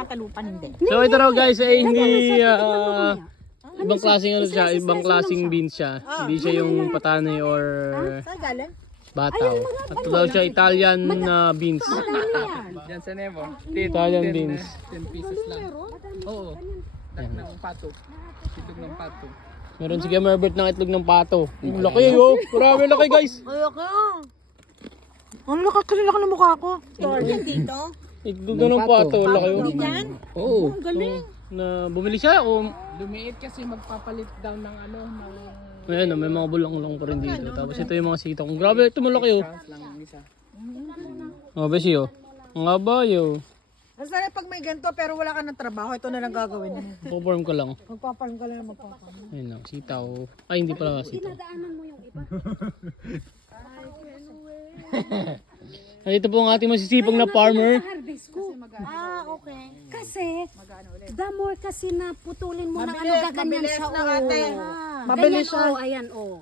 Cantaloupe hindi. So ito raw guys ay hindi ibang klaseng ano siya, ibang klaseng beans siya. Hindi siya yung patani or Saan galing? bataw. At ito daw siya Italian na beans. Yan sa Nevo. Italian beans. 10 pieces lang. Oo. Dak ng pato. Itlog ng pato. Meron si Gemerbert ng itlog ng pato. Ang laki oh. Grabe laki guys. Ayoko. Ang laki kasi laki ng mukha ko. Yan dito. Itlog na ng pato. Laki oh. Yan? Oo. Ang galing. Na bumili siya o Lumiit kasi magpapalit daw ng ano, ng ayan, may mga bulong-bulong pa rin dito. Tapos ito yung mga sitaw. Grabe, ito malaki oh. lang ang isa. Oh, besi oh. Ang haba yo. Basta na pag may ganito pero wala ka ng trabaho, ito na lang gagawin mo. Perform ko lang. Magpapalam ka lang magpapalam. Ayun lang, sitaw. Ay, hindi pala sitaw. At ito po ang ating masisipag na farmer. Harvest ko. Ah, okay. Kasi, the more kasi na putulin mo ng ano Mabilis, gaganyan mabilis sa na ate. Ah, Mabilis ganyan, siya. oh, ayan, oh.